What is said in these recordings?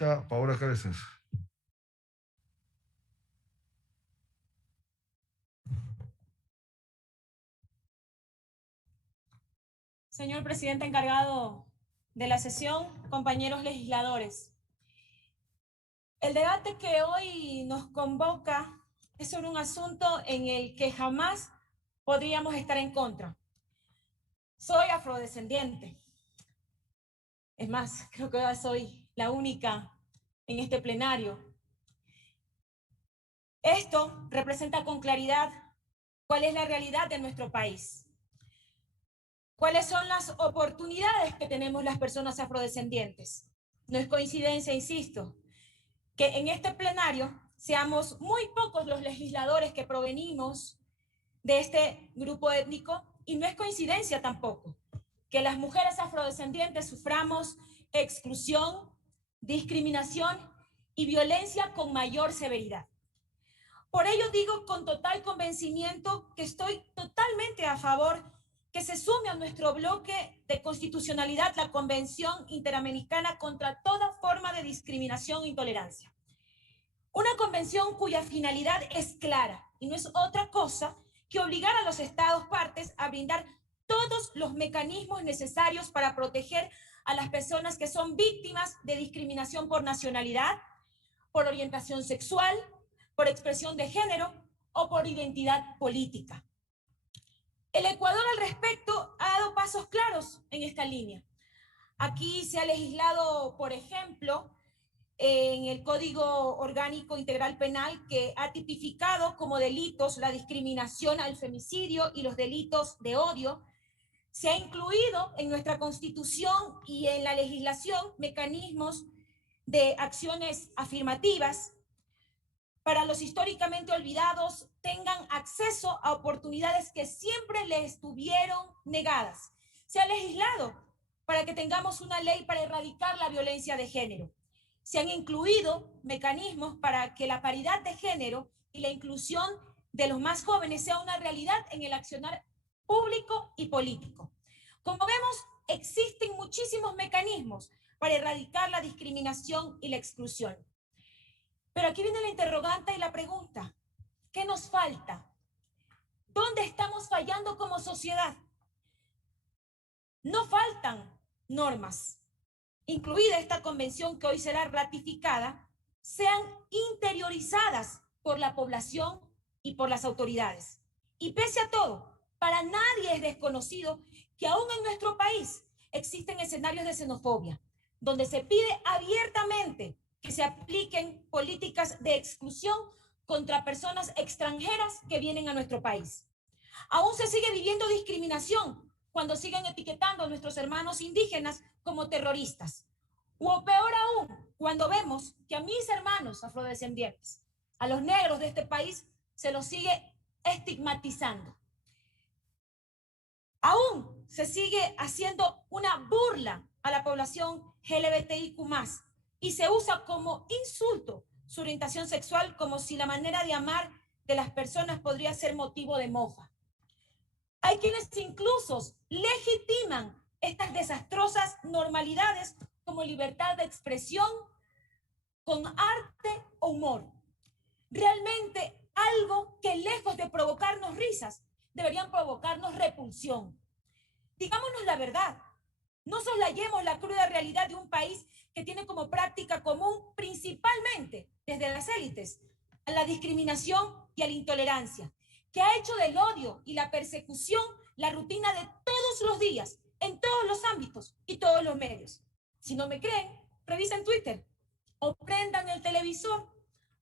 congresista Paola Cabezas. Señor presidente encargado de la sesión, compañeros legisladores, el debate que hoy nos convoca es sobre un asunto en el que jamás podríamos estar en contra. Soy afrodescendiente. Es más, creo que ahora soy la única en este plenario. Esto representa con claridad cuál es la realidad de nuestro país. ¿Cuáles son las oportunidades que tenemos las personas afrodescendientes? No es coincidencia, insisto, que en este plenario seamos muy pocos los legisladores que provenimos de este grupo étnico, y no es coincidencia tampoco que las mujeres afrodescendientes suframos exclusión, discriminación y violencia con mayor severidad. Por ello digo con total convencimiento que estoy totalmente a favor que se sume a nuestro bloque de constitucionalidad la Convención Interamericana contra toda forma de discriminación e intolerancia. Una convención cuya finalidad es clara y no es otra cosa que obligar a los Estados partes a brindar todos los mecanismos necesarios para proteger a las personas que son víctimas de discriminación por nacionalidad, por orientación sexual, por expresión de género o por identidad política. El Ecuador al respecto ha dado pasos claros en esta línea. Aquí se ha legislado, por ejemplo, en el Código Orgánico Integral Penal, que ha tipificado como delitos la discriminación al femicidio y los delitos de odio. Se ha incluido en nuestra Constitución y en la legislación mecanismos de acciones afirmativas para los históricamente olvidados tengan acceso a oportunidades que siempre les estuvieron negadas. Se ha legislado para que tengamos una ley para erradicar la violencia de género. Se han incluido mecanismos para que la paridad de género y la inclusión de los más jóvenes sea una realidad en el accionar público y político. Como vemos, existen muchísimos mecanismos para erradicar la discriminación y la exclusión. Pero aquí viene la interrogante y la pregunta: ¿qué nos falta? ¿Dónde estamos fallando como sociedad? No faltan normas, incluida esta convención que hoy será ratificada, sean interiorizadas por la población y por las autoridades. Y pese a todo, para nadie es desconocido que aún en nuestro país existen escenarios de xenofobia, donde se pide abiertamente que se apliquen políticas de exclusión contra personas extranjeras que vienen a nuestro país. Aún se sigue viviendo discriminación cuando siguen etiquetando a nuestros hermanos indígenas como terroristas. O peor aún, cuando vemos que a mis hermanos afrodescendientes, a los negros de este país, se los sigue estigmatizando. Aún se sigue haciendo una burla a la población LGBTIQ+, y se usa como insulto su orientación sexual, como si la manera de amar de las personas podría ser motivo de mofa. Hay quienes incluso legitiman estas desastrosas normalidades como libertad de expresión, con arte o humor. Realmente algo que, lejos de provocarnos risas, deberían provocarnos repulsión. Digámonos la verdad, no soslayemos la cruda realidad de un país que tiene como práctica común, principalmente desde las élites, a la discriminación y a la intolerancia, que ha hecho del odio y la persecución la rutina de todos los días, en todos los ámbitos y todos los medios. Si no me creen, revisen Twitter, o prendan el televisor,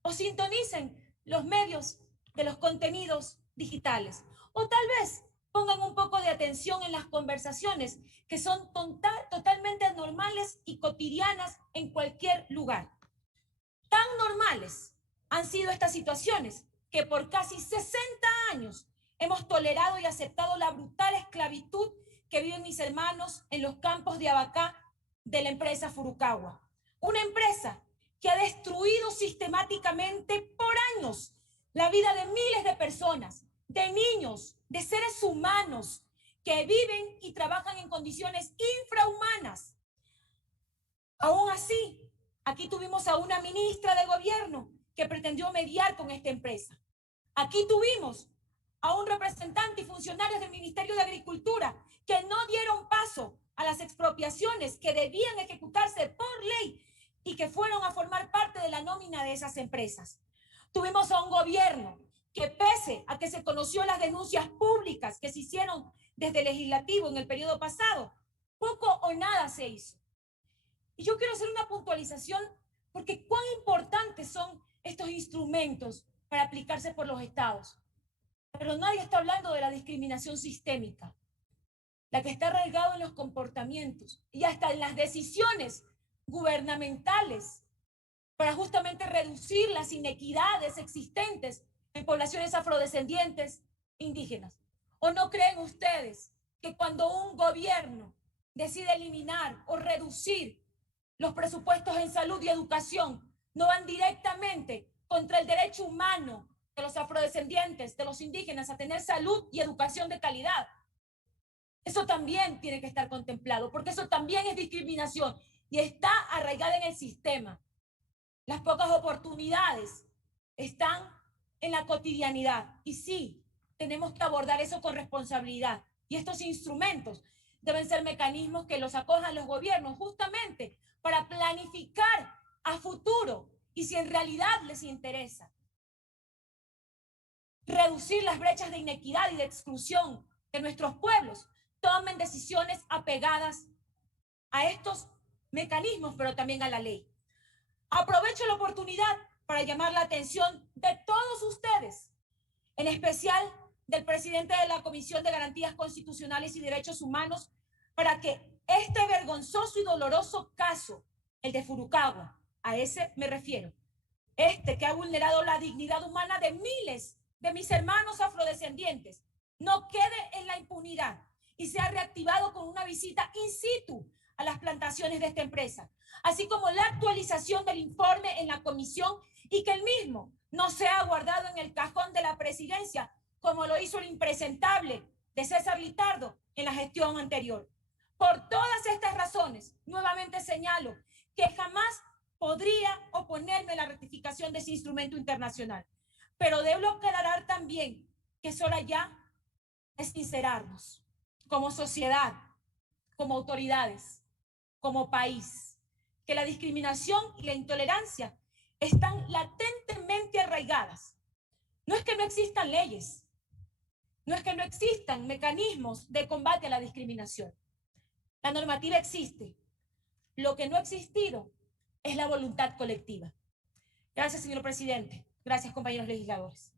o sintonicen los medios de los contenidos digitales, o tal vez pongan un poco de atención en las conversaciones que son totalmente normales y cotidianas en cualquier lugar. Tan normales han sido estas situaciones que por casi 60 años hemos tolerado y aceptado la brutal esclavitud que viven mis hermanos en los campos de Abacá de la empresa Furukawa. Una empresa que ha destruido sistemáticamente por años la vida de miles de personas, de niños, de seres humanos que viven y trabajan en condiciones infrahumanas. Aún así, Aquí tuvimos a una ministra de gobierno que pretendió mediar con esta empresa. Aquí tuvimos a un representante y funcionarios del Ministerio de Agricultura que no dieron paso a las expropiaciones que debían ejecutarse por ley y que fueron a formar parte de la nómina de esas empresas. Tuvimos a un gobierno que, pese a que se conoció las denuncias públicas que se hicieron desde el legislativo en el periodo pasado, poco o nada se hizo. Y yo quiero hacer una puntualización porque cuán importantes son estos instrumentos para aplicarse por los estados. Pero nadie está hablando de la discriminación sistémica, la que está arraigada en los comportamientos y hasta en las decisiones gubernamentales para justamente reducir las inequidades existentes en poblaciones afrodescendientes indígenas. ¿O no creen ustedes que cuando un gobierno decide eliminar o reducir los presupuestos en salud y educación, no van directamente contra el derecho humano de los afrodescendientes, de los indígenas, a tener salud y educación de calidad? Eso también tiene que estar contemplado, porque eso también es discriminación y está arraigada en el sistema. Las pocas oportunidades están en la cotidianidad. Y sí, tenemos que abordar eso con responsabilidad. Y estos instrumentos deben ser mecanismos que los acojan los gobiernos justamente para planificar a futuro y si en realidad les interesa reducir las brechas de inequidad y de exclusión de nuestros pueblos, tomen decisiones apegadas a estos mecanismos, pero también a la ley. Aprovecho la oportunidad para llamar la atención de todos ustedes, en especial del presidente de la Comisión de Garantías Constitucionales y Derechos Humanos, para que este vergonzoso y doloroso caso, el de Furukawa, a ese me refiero, que ha vulnerado la dignidad humana de miles de mis hermanos afrodescendientes, no quede en la impunidad y sea reactivado con una visita in situ a las plantaciones de esta empresa, así como la actualización del informe en la comisión y que el mismo no sea guardado en el cajón de la presidencia, como lo hizo el impresentable de César Litardo en la gestión anterior. Por todas estas razones, nuevamente señalo que jamás podría oponerme a la ratificación de ese instrumento internacional, pero debo aclarar también que es hora ya de sincerarnos como sociedad, como autoridades, como país, que la discriminación y la intolerancia están latentemente arraigadas. No es que no existan leyes, no es que no existan mecanismos de combate a la discriminación. La normativa existe. Lo que no ha existido es la voluntad colectiva. Gracias, señor presidente. Gracias, compañeros legisladores.